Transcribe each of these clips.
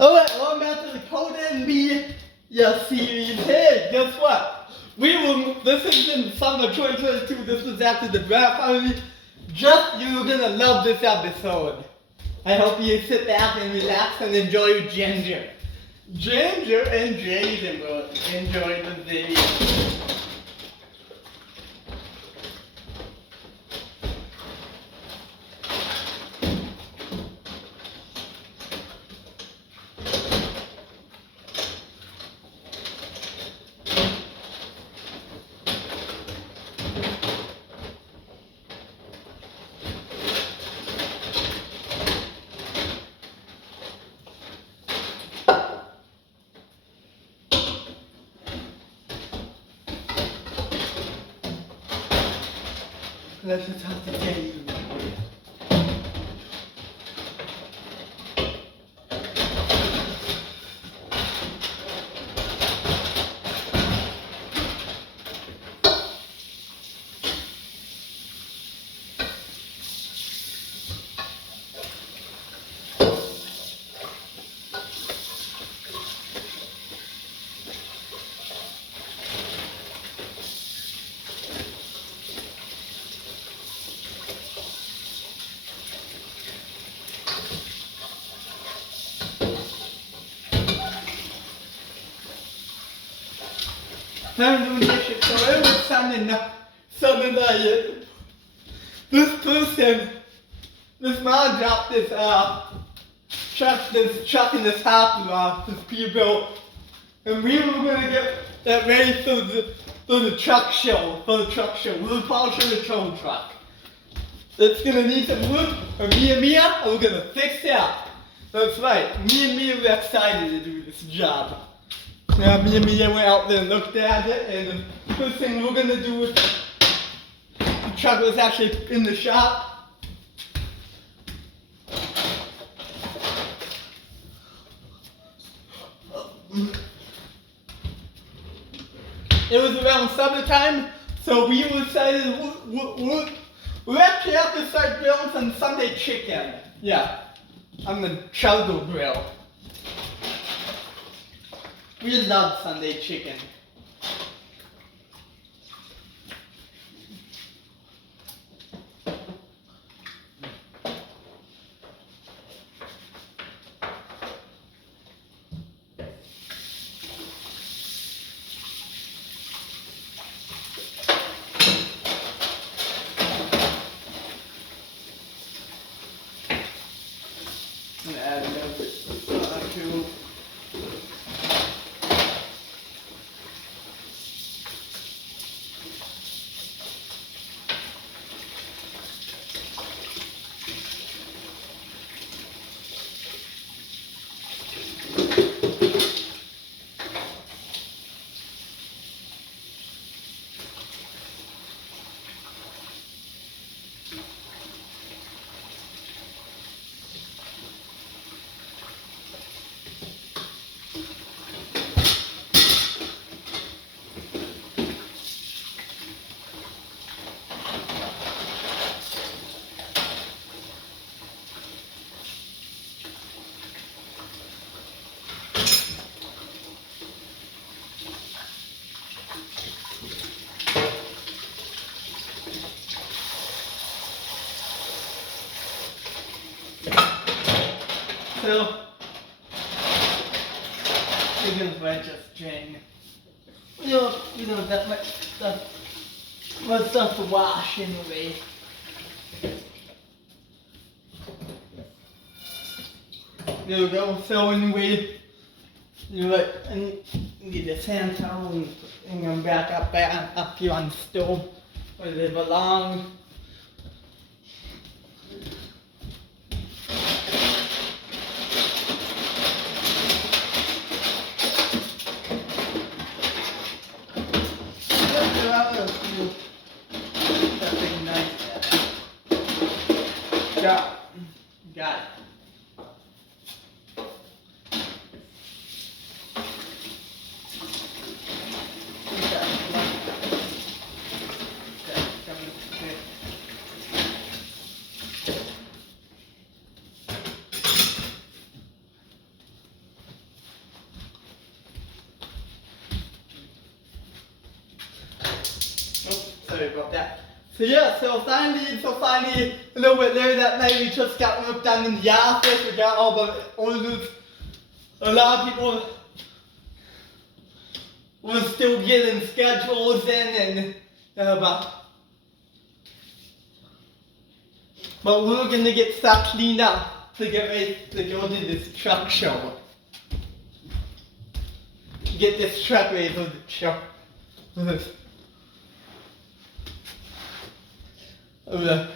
Alright, welcome back to the Koda and me series. Hey, guess what? This is in summer 2022, this was after the draft party. You're gonna love this episode. I hope you sit back and relax and enjoy your ginger. Ginger and Jason, bro. Enjoy the video. Let's just have to tell you. I'm doing this shit, so it was Sunday night. This man dropped this truck in this house, this Peterbilt, and we were gonna get that ready for the truck show, We'll polish the tow truck. It's gonna need some wood, and me and Mia, we're gonna fix it up. That's right, me and Mia were excited to do this job. Now me and Mia went out there and looked at it, and the first thing we're gonna do is the truck was actually in the shop. It was around summertime, so we decided we actually have to start grilling some Sunday chicken. Yeah, on the charcoal grill. We love Sunday chicken. I'm gonna add a little bit of too. So, chicken's were just Jane. We don't have that much stuff to wash anyway. There we go. So anyway, I need this hand towel and bring them back up here on the stove where they belong. Got it. Okay. sorry about that. So yeah, so finally, a little bit later that night, we just got work done in the office. We got all the orders. A lot of people were still getting schedules in, and but we're gonna get stuff cleaned up to get ready to go to this truck show. Get this truck ready for the show.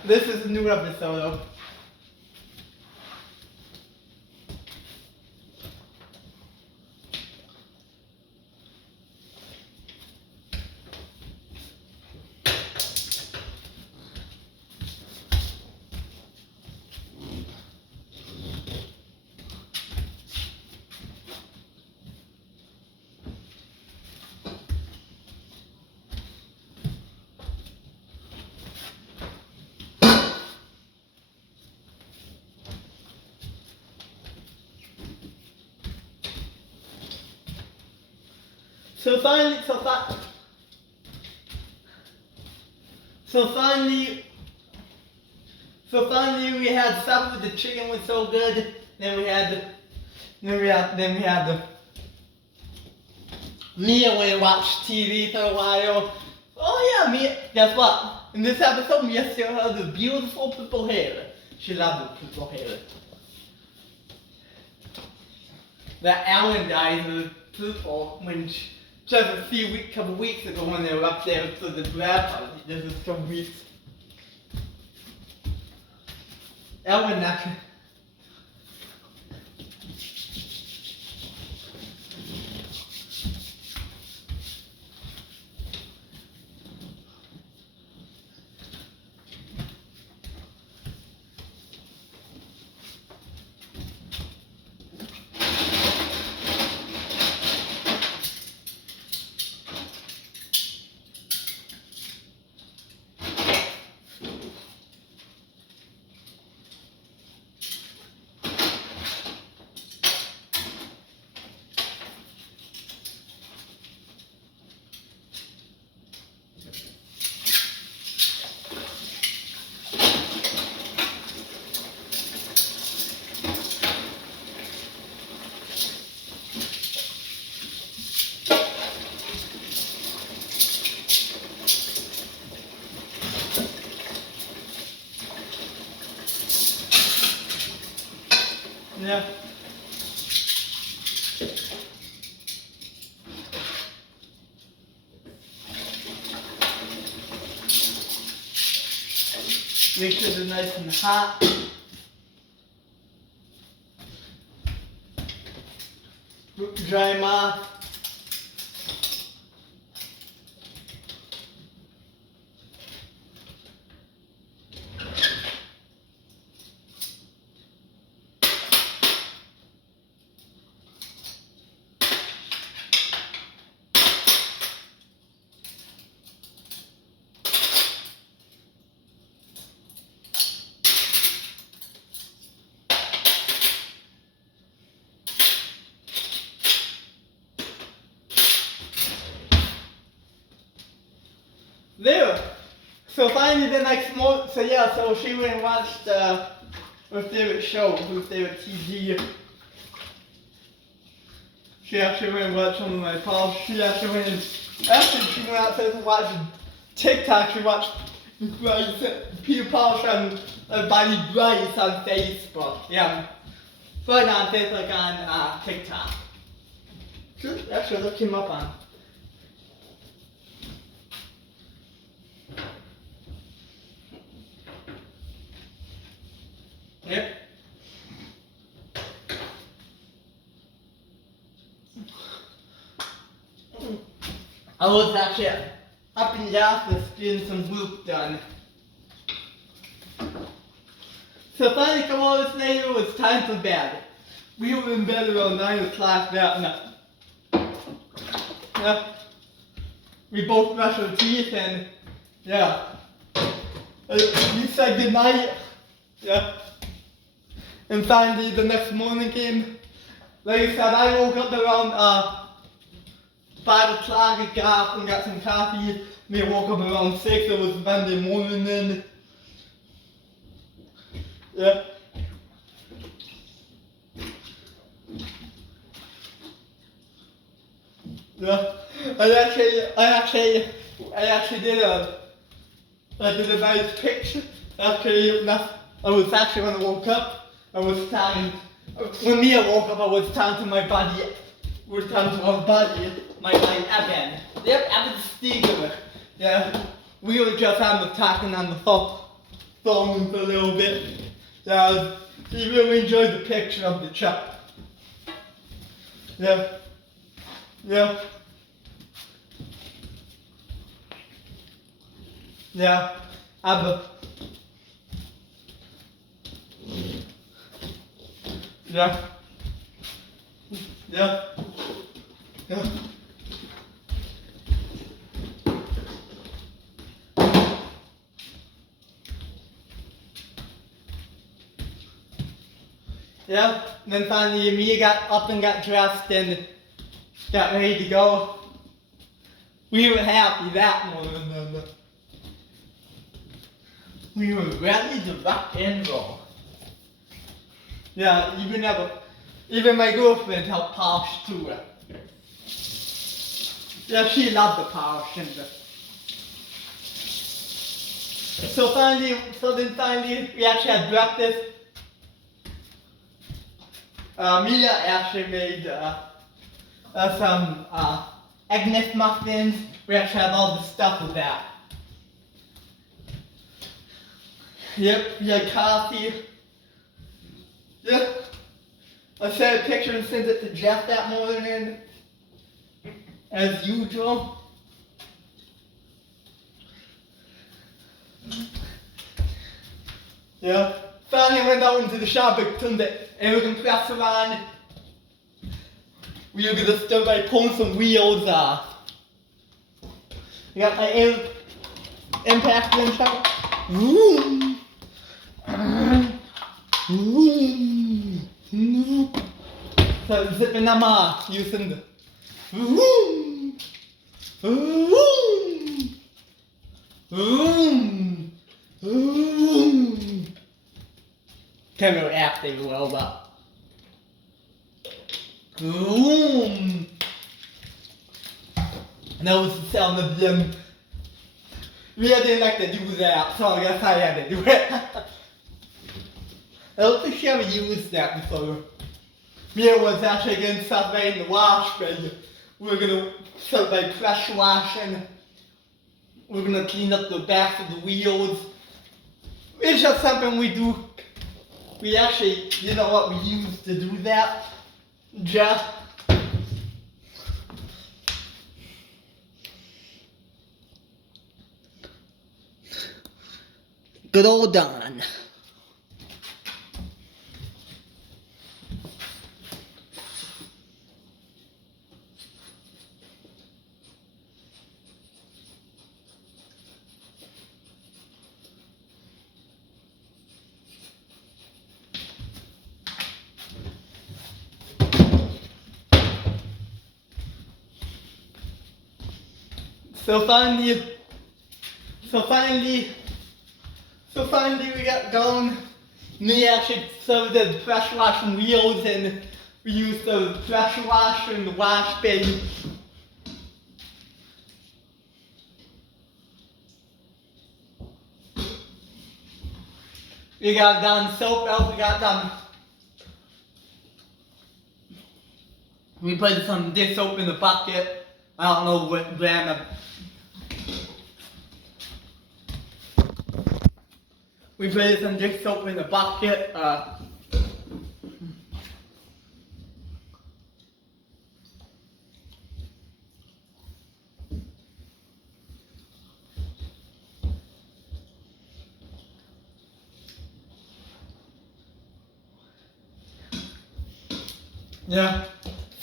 This is a new episode of So finally we had supper. The chicken was so good. Then we had the meal and watched TV for a while. Oh yeah, Mia. Guess what? In this episode, Mia still has the beautiful purple hair. She loves the purple hair. That Alan dyed the purple when just a couple weeks ago when they were up there for the grad party. This is some weeks. Ellen actually. Yeah. Make sure they're nice and hot. Dry them off. There. So finally the next morning, so she went and watched her favorite show, her favorite TV. She actually went and watched one of my pals. She actually went outside and watched TikTok. She watched Peter Paul and Buddy Bryce on Facebook. Yeah. But on Facebook on TikTok. Sure, actually look him up on. Yep. I was actually up in the office getting some work done. So finally, a couple hours later, it was time for bed. We were in bed around 9 o'clock that night. Yeah. We both brushed our teeth and, yeah. We said goodnight. Yeah. And finally, the next morning came. Like I said, I woke up around 5 o'clock, I got up and got some coffee. Me woke up around 6, it was Monday morning. Yeah. Yeah. I actually did a nice picture. Actually, I was actually when I woke up, I was talking, when Mia woke up, I was talking to my body, my Evan. Yep, Evan Steger. Yeah, we were just talking on the phone for a little bit. Yeah, he really enjoyed the picture of the truck. Yeah, yeah, yeah, yeah, yeah, yeah. Yeah, and then finally Mia got up and got dressed and got ready to go. We were happy that morning. We were ready to rock and roll. Yeah, even my girlfriend helped polish too. Yeah, she loved the polishing. So then finally, we actually had breakfast. Mia actually made some egg muffins. We actually had all the stuff with that. Yep, we had coffee. Yep. I sent a picture and sent it to Jeff that morning, as usual. Yeah. Finally went out into the shop and turned the air compressor on. We were gonna start by pulling some wheels off. I got my air impact in shop. Vroom. Vroom. So zipping them off using the vroom. Vroom. Vroom. Vroom. Can't remember app they well, but vroom. And that was the sound of them. Mia didn't like to do that, so I guess I had to do it. I don't think she ever used that before. Mia was actually getting stuff made in the wash, but we were gonna start by pressure washing. We're gonna clean up the backs of the wheels. It's just something we do. We actually, you know what we use to do that? Just good old Don. So finally we got going. Me actually started the pressure washing wheels, and we used the pressure washer and the wash bin. We got done soap out, we got done. We put some dish soap in the bucket. I don't know what brand of. We put some dish soap in the bucket. Yeah.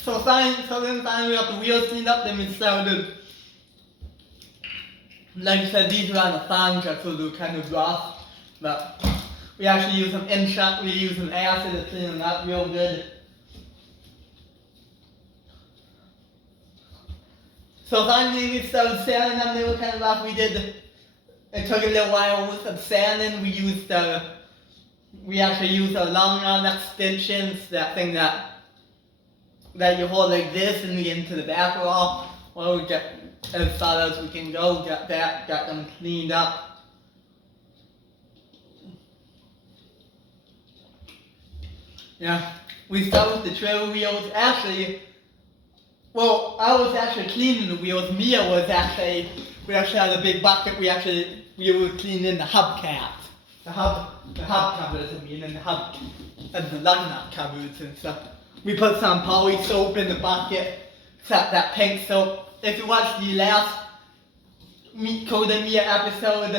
So then finally we got the wheels cleaned up, then we started. Like I said, these were on the fan truck, so they were kind of rough. But we actually use some in-shot, we use some acid to clean them up real good. So finally we started sanding them. They were kind of rough. It took a little while with some sanding. We actually used our long arm extensions, that thing that you hold like this and get into the back wall. Well, we get as far as we can go, got them cleaned up. Yeah, we start with the trailer wheels. Actually, well, I was actually cleaning the wheels. We actually had a big bucket. We were cleaning the hubcaps. The hub covers, and the hub and the lug nut covers and stuff. We put some poly soap in the bucket, except that pink soap. If you watched the last Koda Mia episode,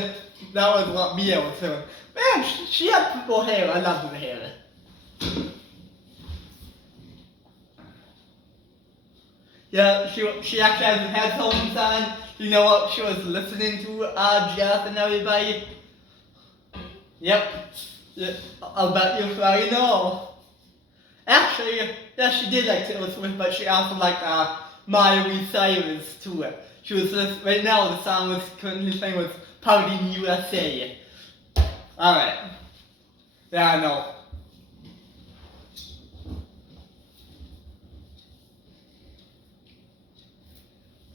that was what Mia was doing. Man, she had purple hair. I love her hair. Yeah, she actually has headphones on. You know what she was listening to? Jeff and everybody. Yep. Yeah, I'll bet you probably know. Actually, yeah, she did like Taylor Swift, but she also liked Miley Cyrus too. She was right now the song was currently playing was Party in USA. Alright. Yeah, I know.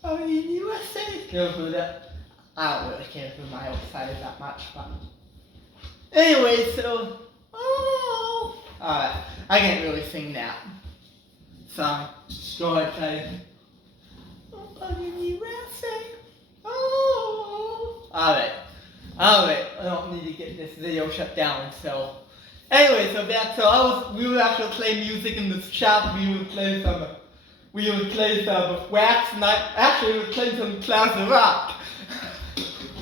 Party in USA. Care for that. I don't really care for Miley Cyrus that much, but anyway, so alright. I can't really sing that song. Go ahead, play. Alright. I don't need to get this video shut down, so. Anyway, we would actually play music in the shop. We would play some wax, and we would play some classic rock.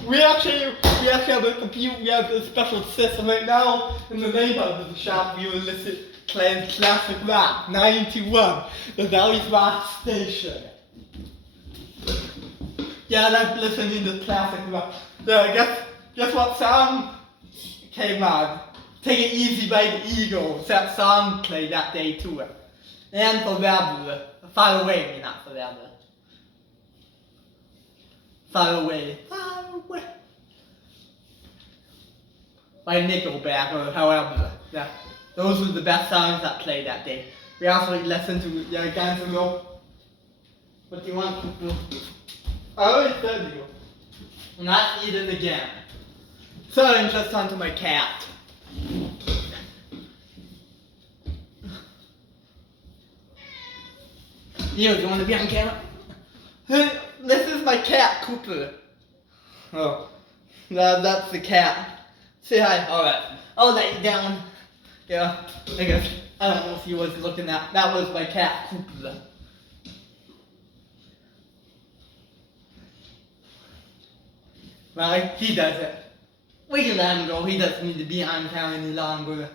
We actually have a computer. We have a special system right now in the neighborhood of the shop. We would listen playing classic rock 91, the Valley's Rock Station. Yeah, I like listening to classic rock. Guess what song came on? Take It Easy by the Eagles. That song played that day too. And Forever. Far Away, not Forever. Far Away. Far Away. By Nickelback or however. Yeah. Those were the best songs that played that day. We also listened to Guns N' Roses. What do you want to do? I already said you. I'm not eating again. So I'm just onto my cat. You want to be on camera? This is my cat, Cooper. Oh, that's the cat. Say hi. Alright. I'll let you down. Yeah, I guess. I don't know if you was looking at. That was my cat, Cooper. Well, he does it. We can let him go. He doesn't need to be on camera any longer.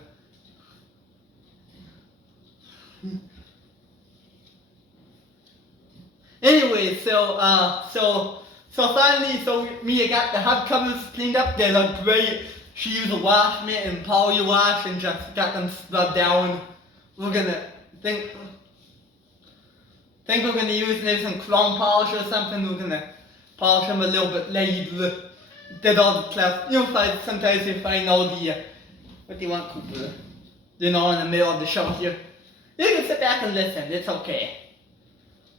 Anyway, so finally, Mia got the hub covers cleaned up. They look great. She used a wash mitt and poly wash and just got them scrubbed down. We're gonna think we're gonna use maybe some chrome polish or something. We're gonna polish them a little bit later. Did all the class. Sometimes you find all the what do you want, Cooper? In the middle of the show here. You can sit back and listen. It's okay.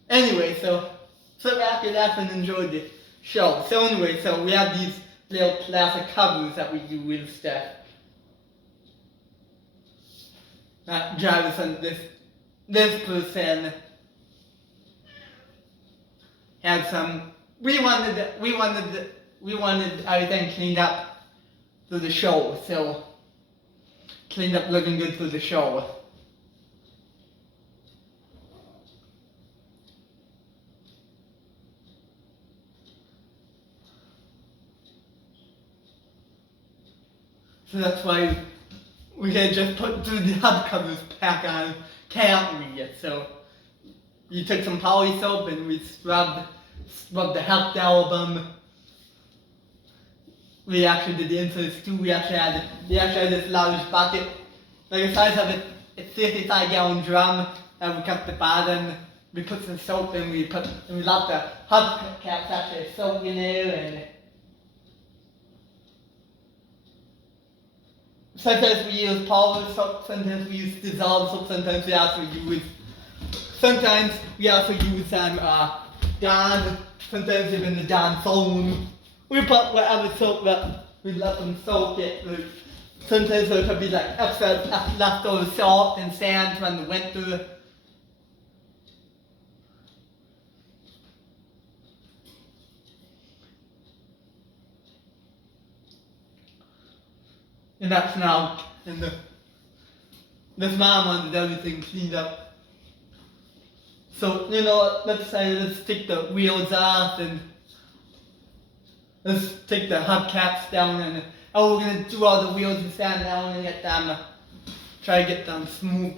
Anyway, so sit back, relax, and enjoy the show. So anyway, we have these little plastic covers that we do with stuff. Not Jarvis and this person had some. We wanted everything cleaned up for the show. So cleaned up, looking good for the show. So that's why we had just put the hub covers back on, can't we? So we took some poly soap and we scrubbed the health album. We actually did the inserts too. We actually had this large bucket. Like the size of it, it's 55-gallon drum, and we cut the bottom. we put some soap in, we let the hubcaps actually soak in there, and sometimes we use powder soap, sometimes we use dissolved soap, sometimes we also use Dawn, sometimes even the Dawn foam. We put whatever soap that we let them soak it. Sometimes there could be like extra leftover salt and sand from the winter. And that's now, and this mom wanted everything cleaned up. So, let's take the wheels off and let's take the hubcaps down, and we're going to do all the wheels and sand down and get them, try to get them smooth.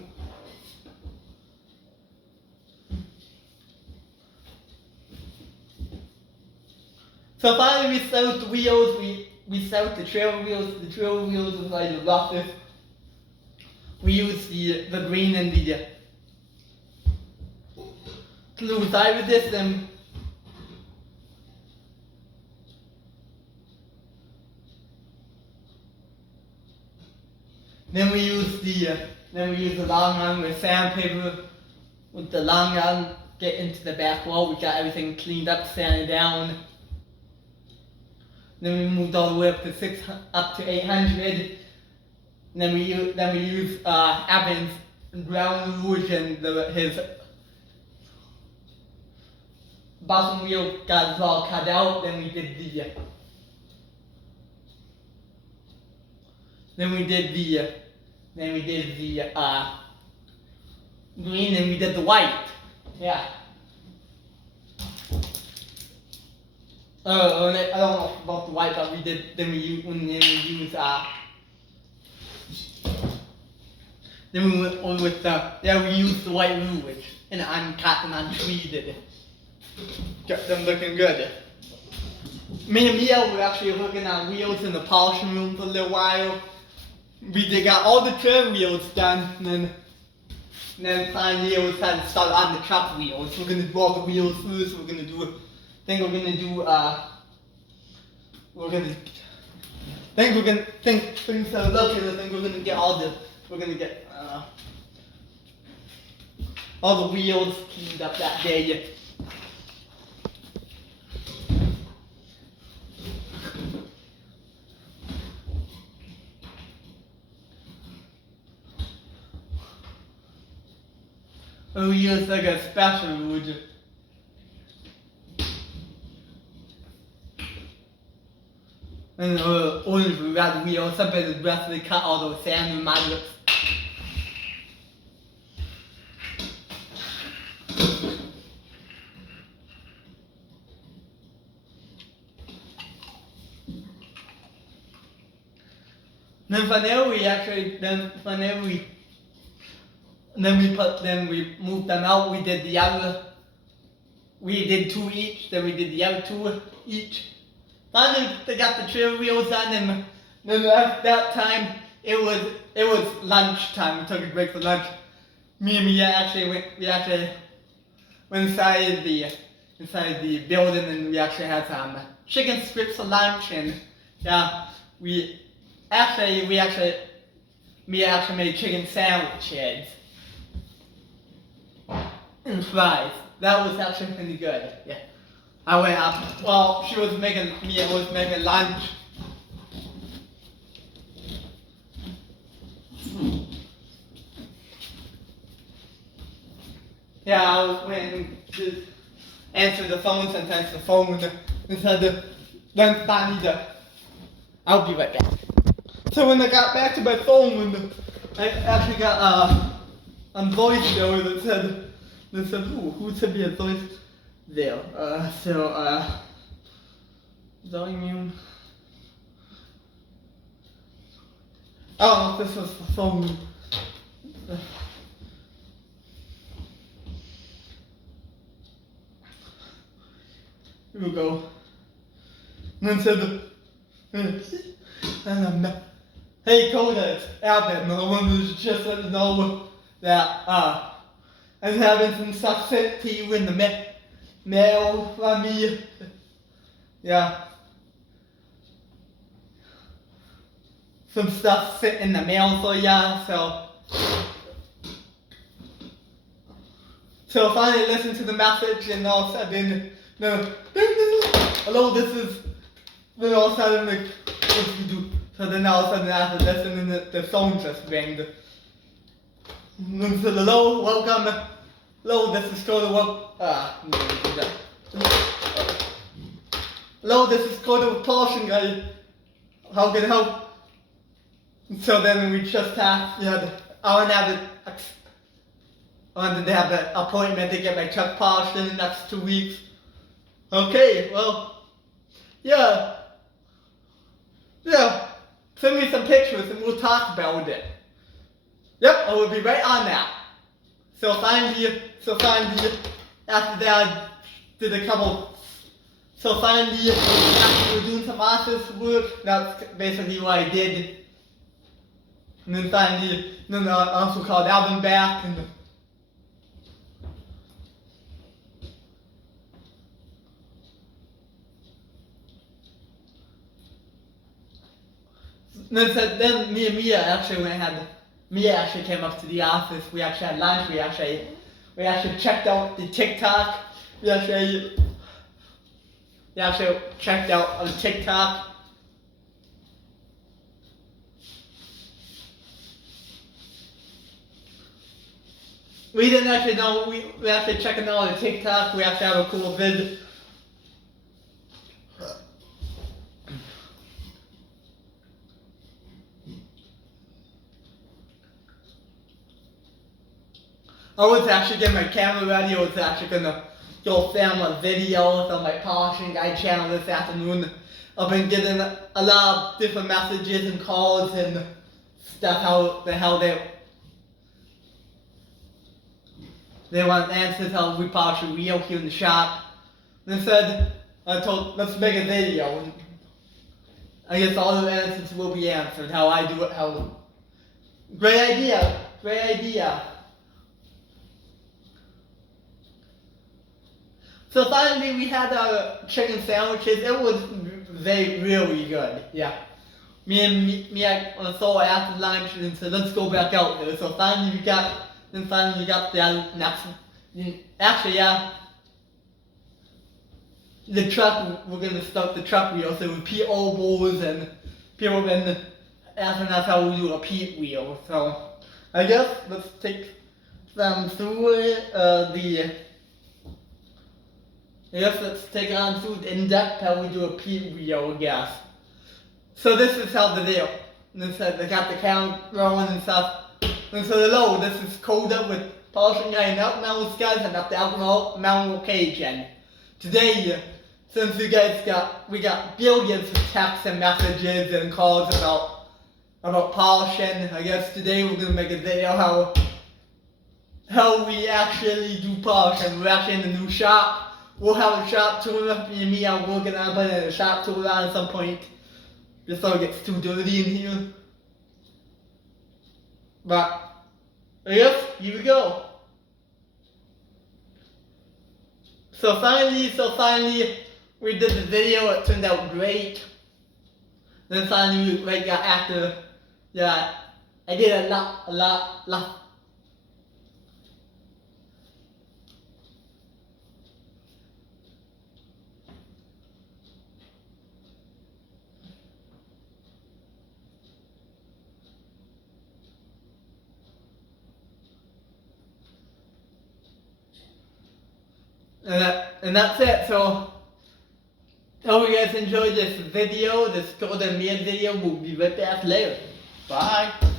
So finally we set out the wheels, we set out the trailer wheels was like the roughest. We used the green and the glue side with this, then we use the long run with sandpaper. With the long run, get into the back wall. We got everything cleaned up, sanded down. Then we moved all the way up to 800. And then we use Evan's ground rouge and his bottom wheel got all cut out. Then we did the green, and we did the white. Yeah. I don't know about the white, but we used we used the white rouge and uncut and untreated. Got them looking good. Me and Mia were actually looking at wheels in the polishing room for a little while. We got all the trim wheels done, and then finally it was time to start on the truck wheels. We're gonna do all the wheels first. We're gonna do think things are looking. I think we're gonna get all the wheels cleaned up that day. We use like a special rouge. And only red wheels, sometimes the rest they cut all those sand and magnets. Then from there we moved them out. We did two each. Then we did the other two each. Finally, they got the trail wheels on, and then at that time it was lunchtime. We took a break for lunch. Me and Mia actually went inside the building, and we actually had some chicken strips for lunch, and yeah, Mia actually made chicken sandwiches and fries. That was actually pretty good. Yeah. I went up. Well, Mia was making lunch. Yeah, I went to answer the phone. Sometimes the phone said, I'll be right back. So when I got back to my phone, I actually got a voice note that said, who sent me a voice there? Autoimmune. I don't know if this was the phone. Here we go. And then said, hey Koda, it's Albert, and I wanted to just let you know that and having some stuff sent to you in the mail from me. Yeah. Some stuff sent in the mail for ya, so finally listen to the message and all of a sudden, hello, this is, then all of a sudden, like, what do you do? So then all of a sudden after listening, the phone just rang. And said, hello, welcome, hello, this is Koda, hello, this is Koda with Portion Guy, how can I help? So then we just had, I wanted to have an appointment to get my truck polished in the next 2 weeks. Okay, well, yeah, send me some pictures and we'll talk about it. Yep, I will be right on that. So finally, after that I did a couple, after we were doing some office work, that's basically what I did. And then finally, I also called Alvin back and then me and Mia actually came up to the office. We actually had lunch. We actually checked out the TikTok. We actually checked out on TikTok. We didn't actually know. We actually checking out the TikTok. We actually have a cool vid. I was actually getting my camera ready. I was actually gonna go film a video on my Polishing Guy channel this afternoon. I've been getting a lot of different messages and calls and stuff how they want answers how we polish a wheel here in the shop. And I told, let's make a video. And I guess all the answers will be answered. How I do it, great idea. So finally we had our chicken sandwiches. It was really good. Yeah. Me and so after lunch and said let's go back out there. So finally we got the next. Actually, yeah. The truck, we're gonna start the truck wheel. So with P ovals and people been asking us how we do a P wheel. So I guess let's take them through let's take on through in depth how we do a P wheel, I guess. So this is how they do. And they got the count rolling and stuff. And so hello, this is Koda with Polishing Guy and Alcohol Guys and up the Alcohol Cajun. Today, since we got billions of texts and messages and calls about polishing, I guess today we're gonna make a video how we actually do polishing. We're actually in the new shop. We'll have a shop tour. Me and me are working on putting a shop tour on at some point. Just so it gets too dirty in here. But yes, here we go. So finally, we did the video. It turned out great. Then finally, I did a lot. And that's it. So, hope you guys enjoyed this video, this Koda and Mia video. We'll be right back later. Bye.